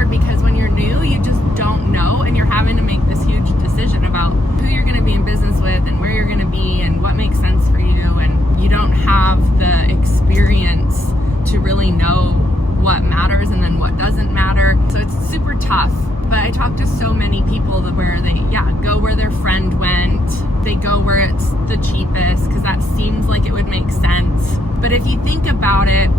hard because when you're new, you just don't know, and you're having to make this huge decision about who you're going to be in business with and where you're going to be and what makes sense for you, and you don't have the experience to really know what matters and then what doesn't matter. So it's super tough. But I talk to so many people that where they go where their friend went, they go where it's the cheapest because that seems like it would make sense. But if you think about it,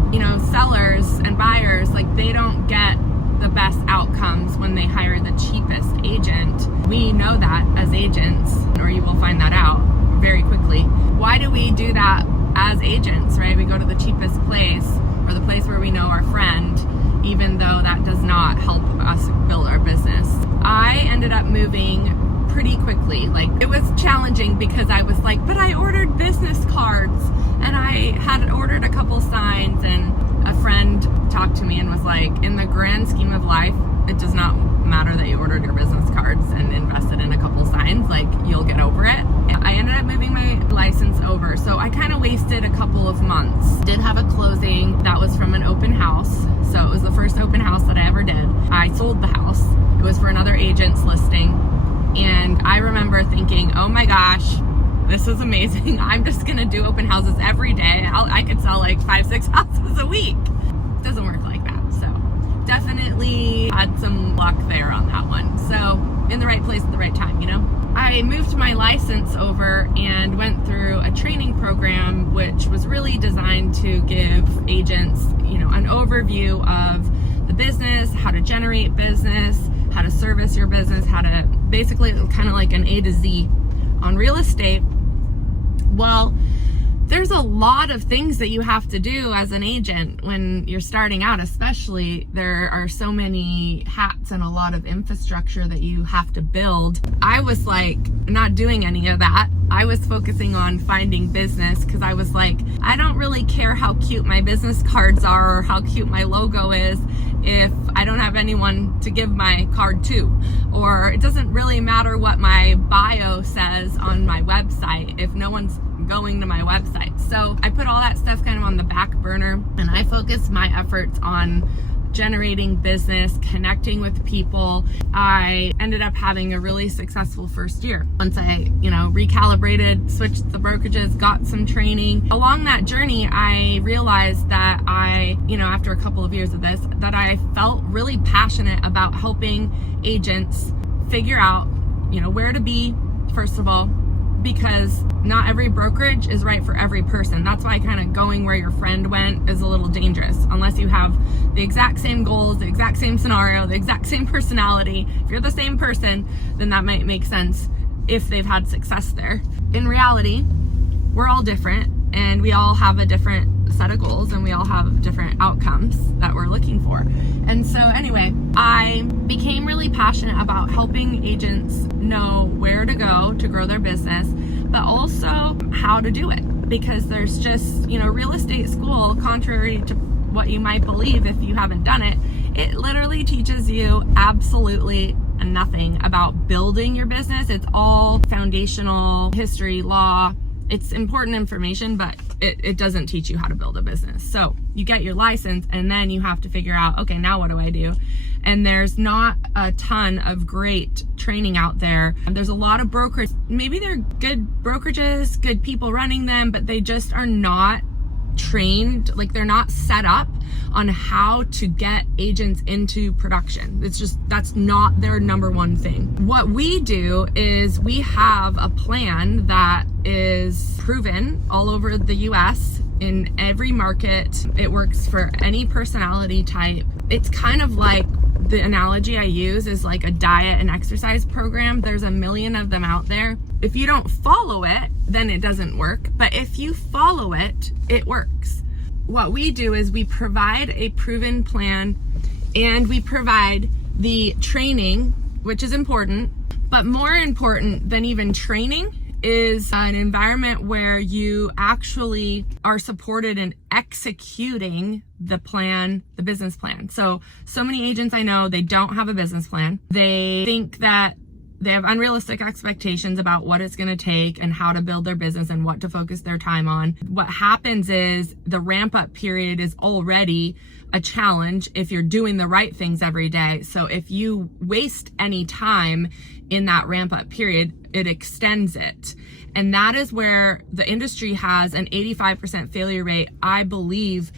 sellers and buyers, like, they don't get the best outcomes when they hire the cheapest agent. We know that as agents, or you will find that out very quickly. Why do we do that as agents, right? We go to the cheapest place, or the place where we know our friend, even though that does not help us build our business. I ended up moving pretty quickly. Like, it was challenging because I was like, but I ordered business cards and I had ordered a couple signs, and a friend talked to me and was like, in the grand scheme of life, it does not matter that you ordered your business cards and invested in a couple signs, like, you'll get over it. I ended up moving my license over, so I kind of wasted a couple of months. Did have a closing that was from an open house, so it was the first open house that I ever did. I sold the house. It was for another agent's listing, and I remember thinking, oh my gosh, this is amazing. I'm just gonna do open houses every day. I could sell like 5-6 houses a week. It doesn't work like that. So definitely had some luck there on that one. So in the right place at the right time, I moved my license over and went through a training program, which was really designed to give agents, an overview of the business, how to generate business, how to service your business, how to basically kind of like an A to Z on real estate. Well, there's a lot of things that you have to do as an agent when you're starting out, especially. There are so many hats and a lot of infrastructure that you have to build. I was like not doing any of that. I was focusing on finding business because I was like, I don't really care how cute my business cards are or how cute my logo is if I don't have anyone to give my card to, or it doesn't really matter what my bio says on my website if no one's going to my website. So I put all that stuff kind of on the back burner, and I focused my efforts on generating business, connecting with people. I ended up having a really successful first year. Once I, recalibrated, switched the brokerages, got some training. Along that journey, I realized that after a couple of years of this, that I felt really passionate about helping agents figure out, where to be, first of all, because not every brokerage is right for every person. That's why kind of going where your friend went is a little dangerous, unless you have the exact same goals, the exact same scenario, the exact same personality. If you're the same person, then that might make sense if they've had success there. In reality, we're all different, and we all have a different set of goals, and we all have different outcomes that we're looking for. And so anyway, I became really passionate about helping agents know where to go to grow their business, but also how to do it, because there's just, real estate school, contrary to what you might believe if you haven't done it, it literally teaches you absolutely nothing about building your business. It's all foundational history, law. It's important information, but it doesn't teach you how to build a business. So you get your license, and then you have to figure out, okay, now what do I do? And there's not a ton of great training out there. And there's a lot of brokers. Maybe they're good brokerages, good people running them, but they just are not trained, like they're not set up on how to get agents into production. It's just, that's not their number one thing. What we do is we have a plan that is proven all over the US in every market. It works for any personality type. It's kind of like, the analogy I use is like a diet and exercise program. There's a million of them out there. If you don't follow it, then it doesn't work. But if you follow it, it works. What we do is we provide a proven plan, and we provide the training, which is important. But more important than even training is an environment where you actually are supported in executing the plan, the business plan. So many agents I know, they don't have a business plan. They think that They have unrealistic expectations about what it's going to take and how to build their business and what to focus their time on. What happens is the ramp up period is already a challenge if you're doing the right things every day. So if you waste any time in that ramp up period, it extends it. And that is where the industry has an 85% failure rate, I believe,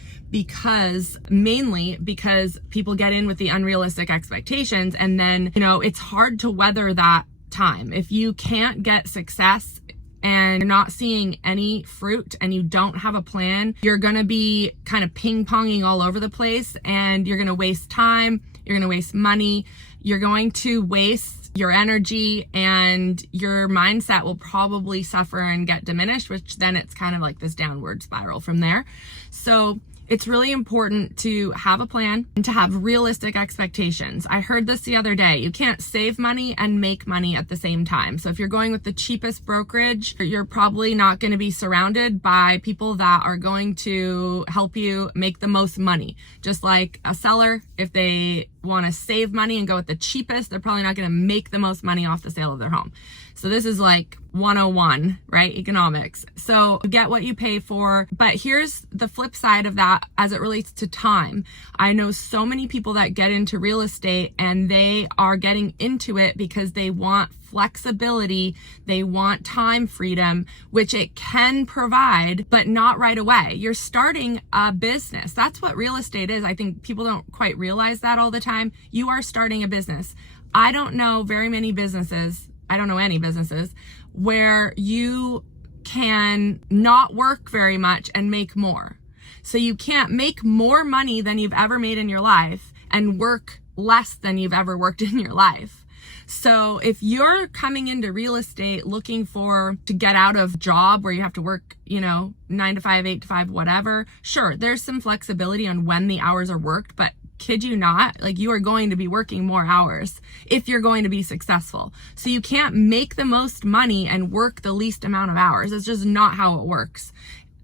mainly because people get in with the unrealistic expectations, and then, it's hard to weather that time. If you can't get success and you're not seeing any fruit and you don't have a plan, you're going to be kind of ping-ponging all over the place, and you're going to waste time, you're going to waste money, you're going to waste your energy, and your mindset will probably suffer and get diminished, which then it's kind of like this downward spiral from there. So it's really important to have a plan and to have realistic expectations. I heard this the other day. You can't save money and make money at the same time. So if you're going with the cheapest brokerage, you're probably not going to be surrounded by people that are going to help you make the most money. Just like a seller, if they want to save money and go with the cheapest, they're probably not going to make the most money off the sale of their home. So this is like 101, right? Economics. So get what you pay for. But here's the flip side of that as it relates to time. I know so many people that get into real estate, and they are getting into it because they want flexibility, they want time freedom, which it can provide, but not right away. You're starting a business. That's what real estate is. I think people don't quite realize that all the time. You are starting a business. I don't know very many businesses, I don't know any businesses where you can not work very much and make more. So you can't make more money than you've ever made in your life and work less than you've ever worked in your life. So if you're coming into real estate looking to get out of job where you have to work, 9 to 5, 8 to 5, whatever, sure, there's some flexibility on when the hours are worked, but kid you not, like, you are going to be working more hours if you're going to be successful. So you can't make the most money and work the least amount of hours. It's just not how it works.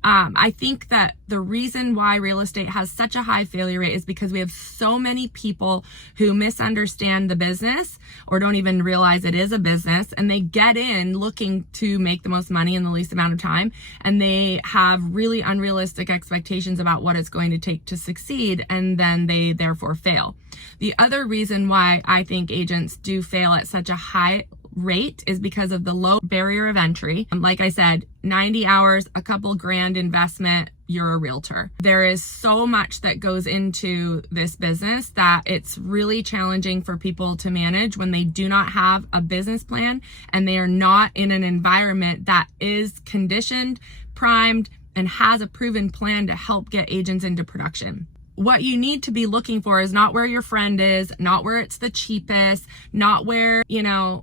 I think that the reason why real estate has such a high failure rate is because we have so many people who misunderstand the business or don't even realize it is a business, and they get in looking to make the most money in the least amount of time, and they have really unrealistic expectations about what it's going to take to succeed, and then they therefore fail. The other reason why I think agents do fail at such a high rate is because of the low barrier of entry. Like I said, 90 hours, a couple grand investment, you're a realtor. There is so much that goes into this business that it's really challenging for people to manage when they do not have a business plan and they are not in an environment that is conditioned, primed, and has a proven plan to help get agents into production. What you need to be looking for is not where your friend is, not where it's the cheapest, not where,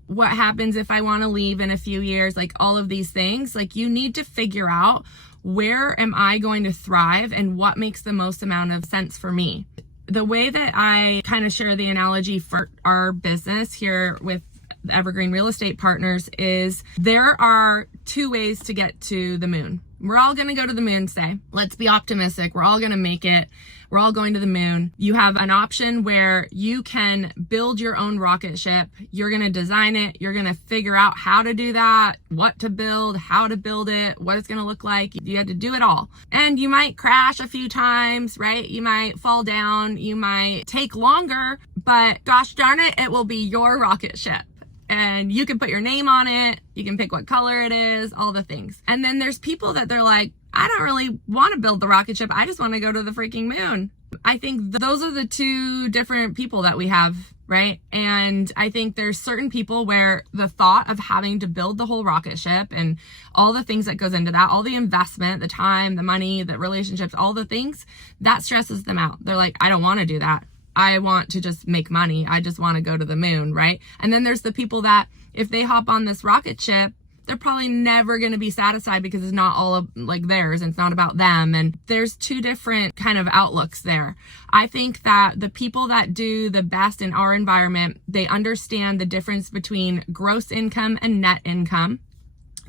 what happens if I want to leave in a few years, like all of these things. Like, you need to figure out, where am I going to thrive and what makes the most amount of sense for me? The way that I kind of share the analogy for our business here with the Evergreen Real Estate Partners is there are two ways to get to the moon. We're all going to go to the moon, say. Let's be optimistic. We're all going to make it. We're all going to the moon. You have an option where you can build your own rocket ship. You're going to design it. You're going to figure out how to do that, what to build, how to build it, what it's going to look like. You had to do it all. And you might crash a few times, right? You might fall down. You might take longer, but gosh darn it, it will be your rocket ship. And you can put your name on it. You can pick what color it is, all the things. And then there's people that they're like, I don't really want to build the rocket ship. I just want to go to the freaking moon. I think those are the two different people that we have, right? And I think there's certain people where the thought of having to build the whole rocket ship and all the things that goes into that, all the investment, the time, the money, the relationships, all the things, that stresses them out. They're like, I don't want to do that. I want to just make money. I just want to go to the moon, right? And then there's the people that if they hop on this rocket ship, they're probably never going to be satisfied because it's not all of, like, theirs, and it's not about them. And there's two different kind of outlooks there. I think that the people that do the best in our environment, they understand the difference between gross income and net income.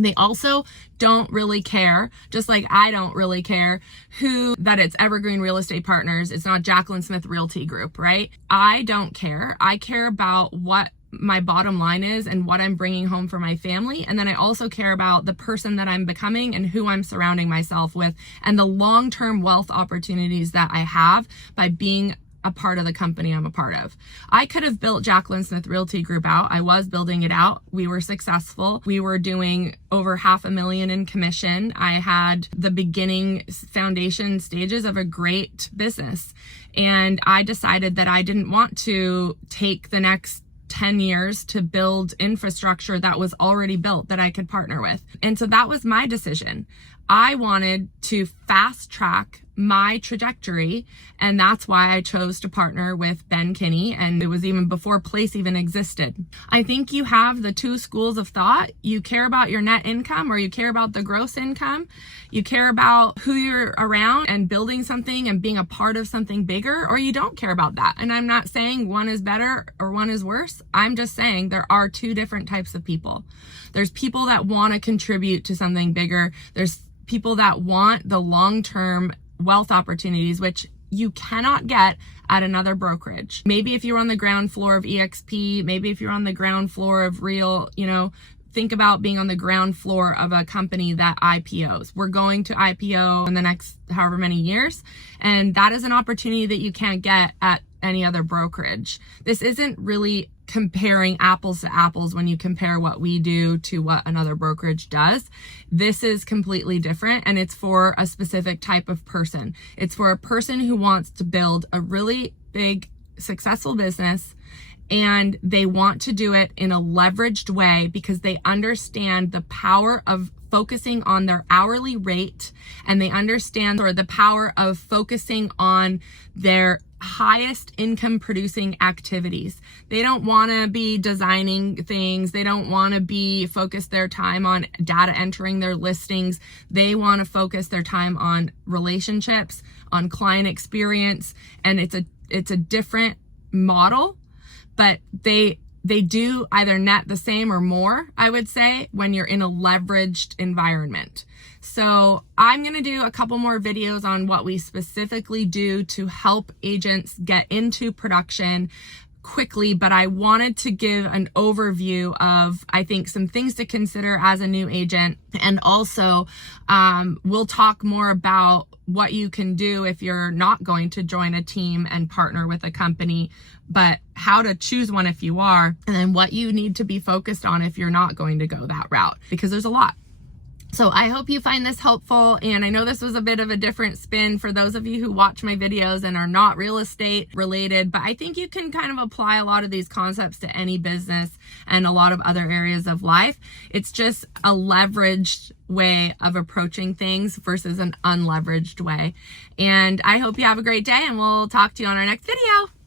They also don't really care, just like I don't really care that it's Evergreen Real Estate Partners. It's not Jacqueline Smith Realty Group, right? I don't care. I care about what my bottom line is and what I'm bringing home for my family. And then I also care about the person that I'm becoming and who I'm surrounding myself with and the long-term wealth opportunities that I have by being a part of the company I'm a part of. I could have built Jacqueline Smith Realty Group out. I was building it out. We were successful. We were doing over $500,000 in commission. I had the beginning foundation stages of a great business. And I decided that I didn't want to take the next 10 years to build infrastructure that was already built that I could partner with. And so that was my decision. I wanted to fast track my trajectory, and that's why I chose to partner with Ben Kinney, and it was even before Place even existed. I think you have the two schools of thought. You care about your net income, or you care about the gross income. You care about who you're around and building something and being a part of something bigger, or you don't care about that. And I'm not saying one is better or one is worse. I'm just saying there are two different types of people. There's people that want to contribute to something bigger. There's people that want the long-term wealth opportunities, which you cannot get at another brokerage. Maybe if you're on the ground floor of EXP, maybe if you're on the ground floor of Real, think about being on the ground floor of a company that IPOs. We're going to IPO in the next however many years, and that is an opportunity that you can't get at any other brokerage. This isn't really comparing apples to apples when you compare what we do to what another brokerage does. This is completely different, and it's for a specific type of person. It's for a person who wants to build a really big, successful business, and they want to do it in a leveraged way because they understand the power of focusing on their hourly rate, and they understand the power of focusing on their highest income producing activities. They don't want to be designing things. They don't want to be focused their time on data entering their listings. They want to focus their time on relationships, on client experience, and it's a different model, but they do either net the same or more, I would say, when you're in a leveraged environment. So I'm going to do a couple more videos on what we specifically do to help agents get into production quickly, but I wanted to give an overview of, I think, some things to consider as a new agent. And also, we'll talk more about what you can do if you're not going to join a team and partner with a company, but how to choose one if you are, and then what you need to be focused on if you're not going to go that route, because there's a lot. So I hope you find this helpful, and I know this was a bit of a different spin for those of you who watch my videos and are not real estate related, but I think you can kind of apply a lot of these concepts to any business and a lot of other areas of life. It's just a leveraged way of approaching things versus an unleveraged way. And I hope you have a great day, and we'll talk to you on our next video.